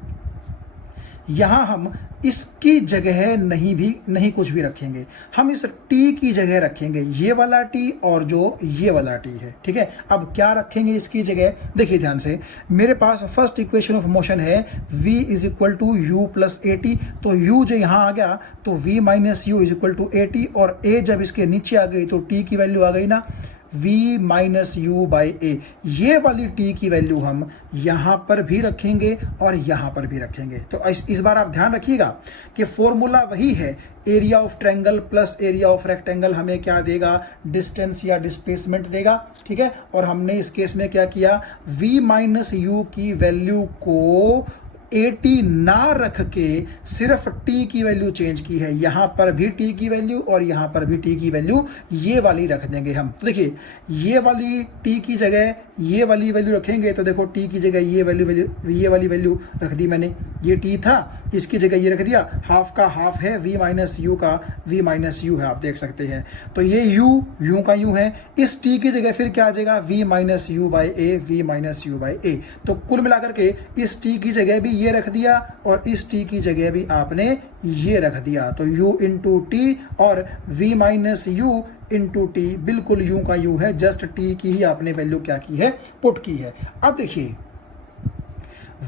यहां हम इसकी जगह नहीं कुछ भी रखेंगे, हम इस t की जगह रखेंगे ये वाला t और जो ये वाला t है, ठीक है। अब क्या रखेंगे इसकी जगह, देखिए ध्यान से, मेरे पास फर्स्ट इक्वेशन ऑफ मोशन है v is equal to u plus a t, तो u जो यहां आ गया तो v minus u is equal to a t, और a जब इसके नीचे आ गई तो t की वैल्यू आ गई ना v माइनस यू बाई ए। ये वाली t की वैल्यू हम यहां पर भी रखेंगे और यहां पर भी रखेंगे। तो इस बार आप ध्यान रखिएगा कि फॉर्मूला वही है, area of triangle plus area of rectangle हमें क्या देगा, डिस्टेंस या डिस्प्लेसमेंट देगा, ठीक है। और हमने इस केस में क्या किया, v माइनस यू की वैल्यू को at ना रख के सिर्फ t की वैल्यू चेंज की है। यहां पर भी t की वैल्यू और यहां पर भी t की वैल्यू ये वाली रख देंगे हम। तो देखिए ये वाली t की जगह ये वाली वैल्यू रखेंगे, तो देखो t की जगह ये वाली वैल्यू रख दी मैंने, ये t था इसकी जगह ये रख दिया, हाफ का हाफ है v माइनस यू का v माइनस यू है, आप देख सकते हैं। तो ये u का u है, इस t की जगह फिर क्या आ जाएगा, v minus u by a, v minus u by a. तो कुल मिलाकर के इस t की जगह भी ये रख दिया और इस t की जगह भी आपने ये रख दिया, तो u इंटू टी और v minus u into T, बिल्कुल u का u है, जस्ट t की ही आपने वैल्यू क्या की है, पुट की है। अब देखिए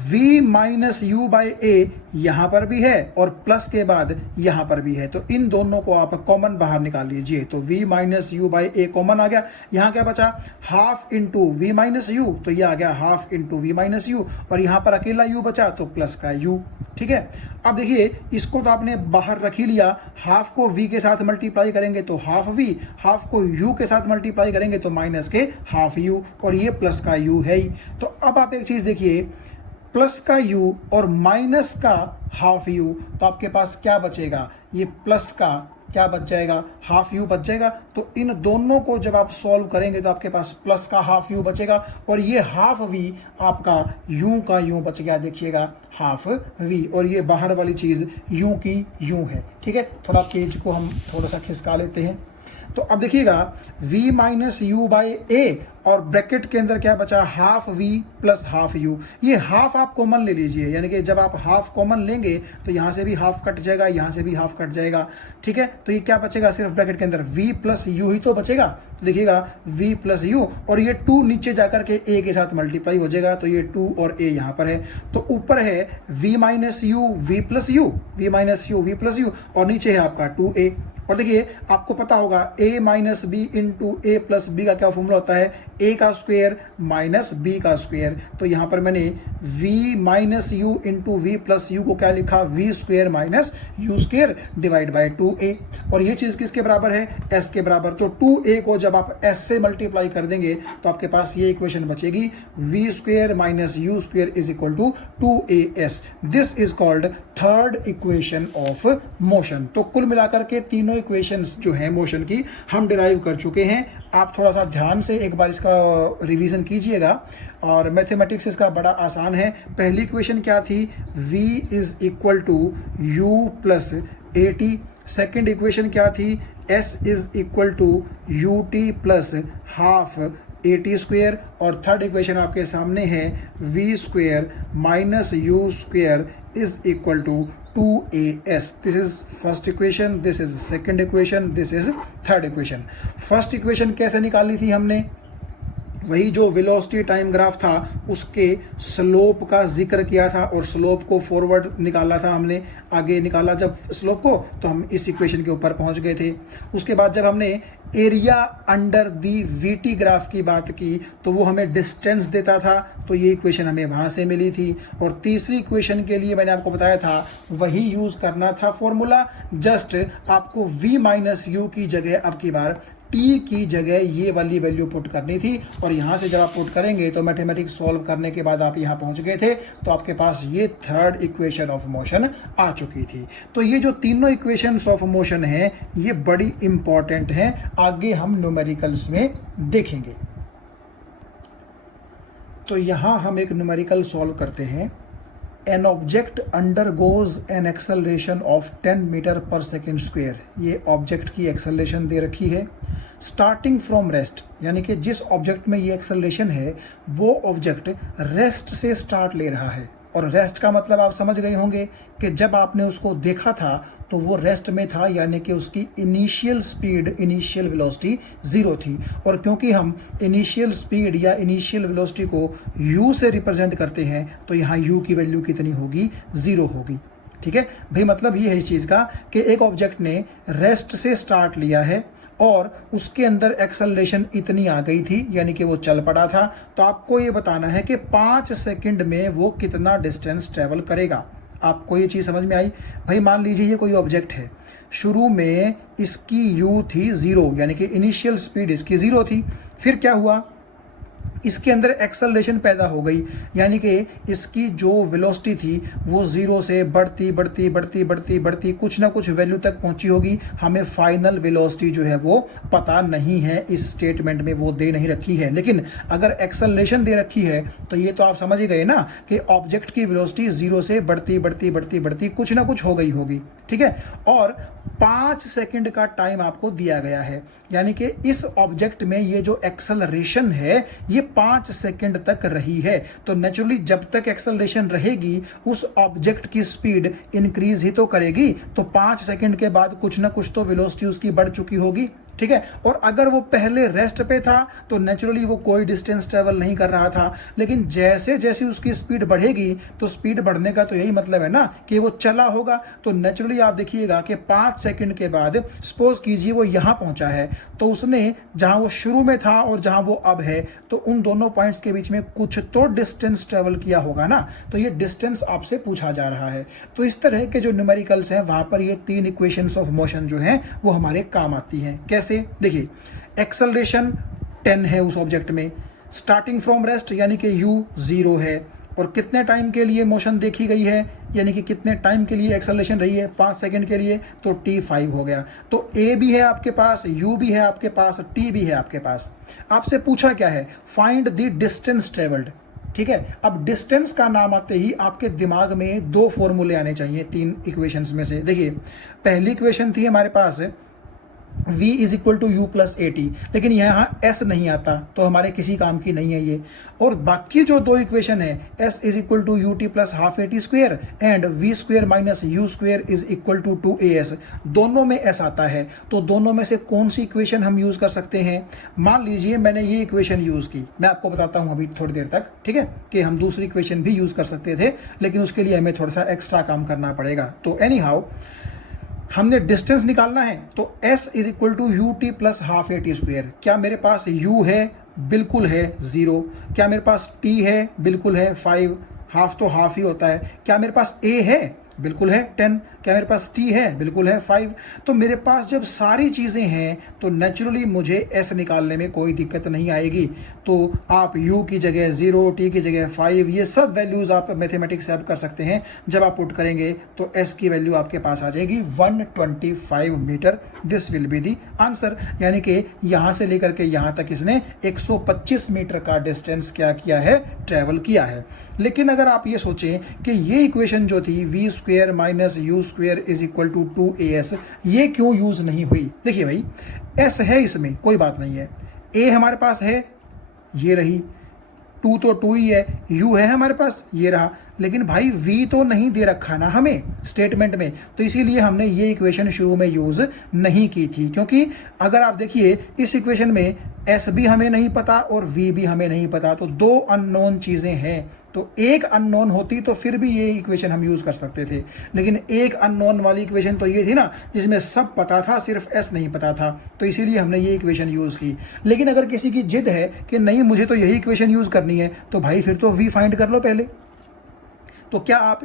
v माइनस यू बाई ए यहां पर भी है और प्लस के बाद यहां पर भी है, तो इन दोनों को आप कॉमन बाहर निकाल लीजिए। तो v minus u by a common आ गया, यहां क्या बचा, half into v minus u, तो ये आ गया half into v minus u, और यहां पर अकेला u बचा तो प्लस का u, ठीक है। अब देखिए इसको तो आपने बाहर रख ही लिया, हाफ को v के साथ मल्टीप्लाई करेंगे तो हाफ v, हाफ को u के साथ मल्टीप्लाई करेंगे तो माइनस के हाफ u, और ये प्लस का u है ही। तो अब आप एक चीज देखिए, प्लस का u और माइनस का हाफ u, तो आपके पास क्या बचेगा, ये प्लस का क्या बच जाएगा, हाफ u बच जाएगा। तो इन दोनों को जब आप सॉल्व करेंगे तो आपके पास प्लस का हाफ u बचेगा और ये हाफ v आपका u का u बच गया, देखिएगा हाफ v, और ये बाहर वाली चीज़ u की u है, ठीक है। थोड़ा पेज को हम थोड़ा सा खिसका लेते हैं। तो अब देखिएगा v माइनस यू बाई ए और ब्रैकेट के अंदर क्या बचा, half v plus half u। ये हाफ आप कॉमन ले लीजिए, यानी कि जब आप हाफ कॉमन लेंगे तो यहाँ से भी हाफ कट जाएगा, यहाँ से भी हाफ कट जाएगा, ठीक है। तो ये क्या बचेगा, सिर्फ ब्रैकेट के अंदर v प्लस u ही तो बचेगा। तो देखिएगा v प्लस u और ये 2 नीचे जाकर के a के साथ मल्टीप्लाई हो जाएगा, तो ये 2 और a यहाँ पर है। तो ऊपर है v minus you v plus you, v minus you v plus you, और नीचे है आपका 2a। और देखिए आपको पता होगा a minus b into a plus b का क्या फॉर्मूला होता है, a का स्क्वायर माइनस b का स्क्वायर। तो यहाँ पर मैंने v minus u into v plus u को क्या लिखा, v square minus u square divide by 2a, और ये चीज़ किसके बराबर है, s के बराबर। तो 2a को जब आप s से मल्टीप्लाई कर देंगे तो आपके पास ये इक्वेशन बचेगी, v square minus u square is equal to 2as। This is called third equation of motion. तो कुल मिलाकर के तीनों इक्वेशंस जो हैं मोशन की हम डिराइव कर चुके हैं। आप थोड़ा सा ध्यान से एक बार इसका रिवीजन कीजिएगा, और मैथमेटिक्स इसका बड़ा आसान है। पहली इक्वेशन क्या थी, v is equal to u plus a t. Second equation क्या थी, s is equal to u t plus half a t square. और थर्ड इक्वेशन आपके सामने है v square minus u square is equal to 2as। This is first equation, this is second equation, this is third equation. First equation कैसे निकाली थी हमने, वही जो वेलोसिटी टाइम ग्राफ था उसके स्लोप का जिक्र किया था, और स्लोप को फॉरवर्ड निकाला था हमने, आगे निकाला जब स्लोप को तो हम इस इक्वेशन के ऊपर पहुंच गए थे। उसके बाद जब हमने area under the VT graph की बात की तो वो हमें डिस्टेंस देता था, तो ये इक्वेशन हमें वहाँ से मिली थी। और तीसरी इक्वेशन के लिए मैंने आपको बताया था वही यूज़ करना था फॉर्मूला, जस्ट आपको v माइनस यू की जगह अब की बार टी की जगह ये वाली वैल्यू पुट करनी थी, और यहाँ से जब आप पुट करेंगे तो मैथमेटिक्स सॉल्व करने के बाद आप यहाँ पहुँच गए थे, तो आपके पास ये थर्ड इक्वेशन ऑफ मोशन आ चुकी थी। तो ये जो तीनों इक्वेशंस ऑफ मोशन हैं ये बड़ी इंपॉर्टेंट हैं, आगे हम न्यूमेरिकल्स में देखेंगे। तो यहाँ हम एक न्यूमेरिकल सॉल्व करते हैं। An object undergoes an acceleration of 10 metre पर सेकेंड स्क्वेयर। ये ऑब्जेक्ट की एक्सेलरेशन दे रखी है स्टार्टिंग फ्रॉम रेस्ट, यानी कि जिस ऑब्जेक्ट में ये एक्सेलरेशन है वो ऑब्जेक्ट रेस्ट से स्टार्ट ले रहा है। और रेस्ट का मतलब आप समझ गए होंगे कि जब आपने उसको देखा था तो वो रेस्ट में था, यानी कि उसकी इनिशियल स्पीड, इनिशियल वेलोसिटी 0 थी। और क्योंकि हम इनिशियल स्पीड या इनिशियल वेलोसिटी को u से रिप्रेजेंट करते हैं तो यहाँ u की वैल्यू कितनी होगी, 0 होगी। ठीक है भाई, मतलब ये है इस चीज़ का कि एक ऑब्जेक्ट ने रेस्ट से स्टार्ट लिया है और उसके अंदर एक्सेलरेशन इतनी आ गई थी, यानी कि वो चल पड़ा था। तो आपको ये बताना है कि 5 सेकंड में वो कितना डिस्टेंस ट्रेवल करेगा। आपको ये चीज़ समझ में आई? भाई मान लीजिए ये कोई ऑब्जेक्ट है, शुरू में इसकी u थी 0, यानी कि इनिशियल स्पीड इसकी 0 थी। फिर क्या हुआ, इसके अंदर एक्सेलरेशन पैदा हो गई, यानी कि इसकी जो वेलोसिटी थी वो 0 से बढ़ती बढ़ती बढ़ती बढ़ती बढ़ती कुछ ना कुछ वैल्यू तक पहुंची होगी। हमें फाइनल वेलोसिटी जो है वो पता नहीं है, इस स्टेटमेंट में वो दे नहीं रखी है। लेकिन अगर एक्सेलरेशन दे रखी है तो ये तो आप समझ ही गए ना कि ऑब्जेक्ट की वेलोसिटी 0 से बढ़ती बढ़ती बढ़ती बढ़ती कुछ ना कुछ हो गई होगी। ठीक है, और 5 सेकंड का टाइम आपको दिया गया है, यानी कि इस ऑब्जेक्ट में ये जो एक्सेलरेशन है ये 5 सेकंड तक रही है। तो नेचुरली जब तक एक्सेलरेशन रहेगी उस ऑब्जेक्ट की स्पीड इंक्रीज ही तो करेगी। तो 5 सेकंड के बाद कुछ ना कुछ तो वेलोसिटी उसकी बढ़ चुकी होगी। ठीक है, और अगर वो पहले रेस्ट पे था तो नेचुरली वो कोई डिस्टेंस ट्रेवल नहीं कर रहा था। लेकिन जैसे जैसे उसकी स्पीड बढ़ेगी तो स्पीड बढ़ने का तो यही मतलब है ना कि वो चला होगा। तो नेचुरली आप देखिएगा कि 5 सेकंड के बाद सपोज कीजिए वो यहाँ पहुंचा है, तो उसने जहाँ वो शुरू में था और जहाँ वो अब है तो उन दोनों पॉइंट्स के बीच में कुछ तो डिस्टेंस ट्रेवल किया होगा ना। तो ये डिस्टेंस आपसे पूछा जा रहा है। तो इस तरह के जो न्यूमेरिकल्स हैं वहाँ पर ये 3 इक्वेशंस ऑफ मोशन जो हैं वो हमारे काम आती हैं। कैसे? देखिए, एक्सेलरेशन 10 है उस ऑब्जेक्ट में, स्टार्टिंग फ्रॉम रेस्ट यानी कि u 0 है, और कितने टाइम के लिए मोशन देखी गई है, यानी कि कितने टाइम के लिए एक्सेलरेशन रही है, 5 सेकंड के लिए, तो t 5 हो गया। तो a भी है आपके पास, u भी है आपके पास, t भी है आपके पास। आपसे पूछा क्या है, फाइंड द डिस्टेंस ट्रेवल्ड। ठीक है, अब डिस्टेंस का नाम आते ही आपके दिमाग में 2 फॉर्मूले आने चाहिए 3 इक्वेशंस में से। देखिए, पहली इक्वेशन थी हमारे पास v is equal to u plus a t, लेकिन यहाँ s नहीं आता तो हमारे किसी काम की नहीं है ये। और बाकी जो 2 इक्वेशन है, s is equal to u t plus half a t square and v square minus u square is equal to 2as, दोनों में s आता है। तो दोनों में से कौन सी इक्वेशन हम यूज़ कर सकते हैं? मान लीजिए मैंने ये इक्वेशन यूज़ की, मैं आपको बताता हूँ अभी थोड़ी देर तक, ठीक है, कि हम दूसरी इक्वेशन भी यूज़ कर सकते थे, लेकिन उसके लिए हमें थोड़ा सा एक्स्ट्रा काम करना पड़ेगा। तो एनी हाउ हमने डिस्टेंस निकालना है, तो s is equal to u t plus half a t square. क्या मेरे पास u है? बिल्कुल है, 0। क्या मेरे पास t है? बिल्कुल है, 5। हाफ तो हाफ ही होता है। क्या मेरे पास a है? बिल्कुल है, 10। क्या मेरे पास t है? बिल्कुल है, 5। तो मेरे पास जब सारी चीज़ें हैं तो नेचुरली मुझे s निकालने में कोई दिक्कत नहीं आएगी। तो आप u की जगह 0, t की जगह 5, ये सब वैल्यूज़ आप मैथमेटिक्स से कर सकते हैं। जब आप पुट करेंगे तो s की वैल्यू आपके पास आ जाएगी 125 metre. This will be the answer, यानी कि यहाँ से लेकर के यहाँ तक इसने 125 मीटर का डिस्टेंस क्या किया है? ट्रैवल किया है। लेकिन अगर आप ये सोचें कि ये इक्वेशन जो थी v square minus u square is equal to 2as, ये क्यों यूज़ नहीं हुई? देखिए भाई, s है इसमें, कोई बात नहीं है, a हमारे पास है, ये रही, 2 तो 2 ही है, u है हमारे पास, ये रहा, लेकिन भाई v तो नहीं दे रखा ना हमें स्टेटमेंट में। तो इसीलिए हमने ये इक्वेशन शुरू में यूज़ नहीं की थी, क्योंकि अगर आप देखिए इस इक्वेशन में s भी हमें नहीं पता और v भी हमें नहीं पता, तो 2 अननोन चीज़ें हैं। तो एक अननोन होती तो फिर भी ये इक्वेशन हम यूज़ कर सकते थे, लेकिन एक अननोन वाली इक्वेशन तो ये थी ना जिसमें सब पता था, सिर्फ s नहीं पता था, तो इसीलिए हमने ये इक्वेशन यूज़ की। लेकिन अगर किसी की जिद है कि नहीं मुझे तो यही इक्वेशन यूज़ करनी है, तो भाई फिर तो v फाइंड कर लो पहले। तो क्या आप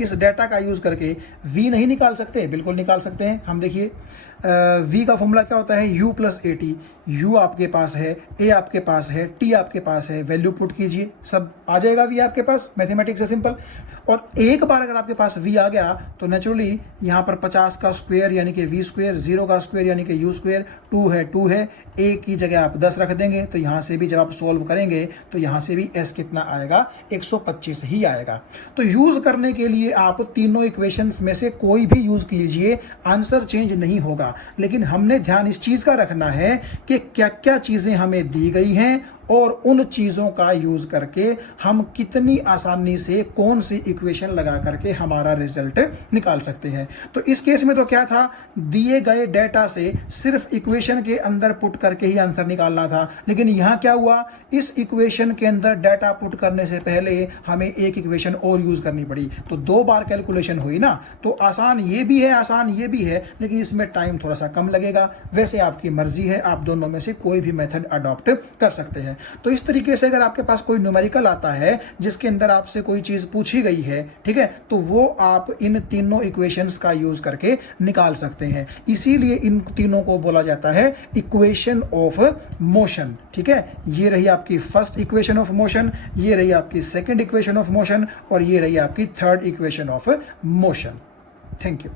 इस डेटा का यूज़ करके v नहीं निकाल सकते? बिल्कुल निकाल सकते हैं। हम देखिए, v का फॉर्मूला क्या होता है, u plus a T. u आपके पास है, a आपके पास है, t आपके पास है, वैल्यू पुट कीजिए, सब आ जाएगा v आपके पास, मैथमेटिक्स है सिंपल। और एक बार अगर आपके पास v आ गया तो नेचुरली यहाँ पर 50 का स्क्वायर यानी कि v स्क्वायर, 0 का स्क्वायर यानी कि u स्क्वायर, 2 है, a की जगह आप 10 रख देंगे, तो यहाँ से भी जब आप सॉल्व करेंगे तो यहाँ से भी s कितना आएगा, 125 ही आएगा। तो यूज़ करने के लिए आप तीनों इक्वेशंस में से कोई भी यूज़ कीजिए, आंसर चेंज नहीं होगा। लेकिन हमने ध्यान इस चीज़ का रखना है कि क्या क्या चीज़ें हमें दी गई हैं और उन चीज़ों का यूज़ करके हम कितनी आसानी से कौन सी इक्वेशन लगा करके हमारा रिजल्ट निकाल सकते हैं। तो इस केस में तो क्या था, दिए गए डेटा से सिर्फ इक्वेशन के अंदर पुट करके ही आंसर निकालना था। लेकिन यहाँ क्या हुआ, इस इक्वेशन के अंदर डेटा पुट करने से पहले हमें एक इक्वेशन और यूज़ करनी पड़ी, तो 2 बार कैलकुलेशन हुई ना। तो आसान ये भी है, आसान ये भी है, लेकिन इसमें टाइम थोड़ा सा कम लगेगा। वैसे आपकी मर्जी है, आप दोनों में से कोई भी मेथड अडॉप्ट कर सकते हैं। तो इस तरीके से अगर आपके पास कोई न्यूमेरिकल आता है जिसके अंदर आपसे कोई चीज़ पूछी गई है, ठीक है, तो वो आप इन तीनों इक्वेशंस का यूज़ करके निकाल सकते हैं। इसीलिए इन तीनों को बोला जाता है इक्वेशन ऑफ मोशन। ठीक है, ये रही आपकी फर्स्ट इक्वेशन ऑफ मोशन, ये रही आपकी सेकंड इक्वेशन ऑफ मोशन और ये रही आपकी third equation of motion. Thank you.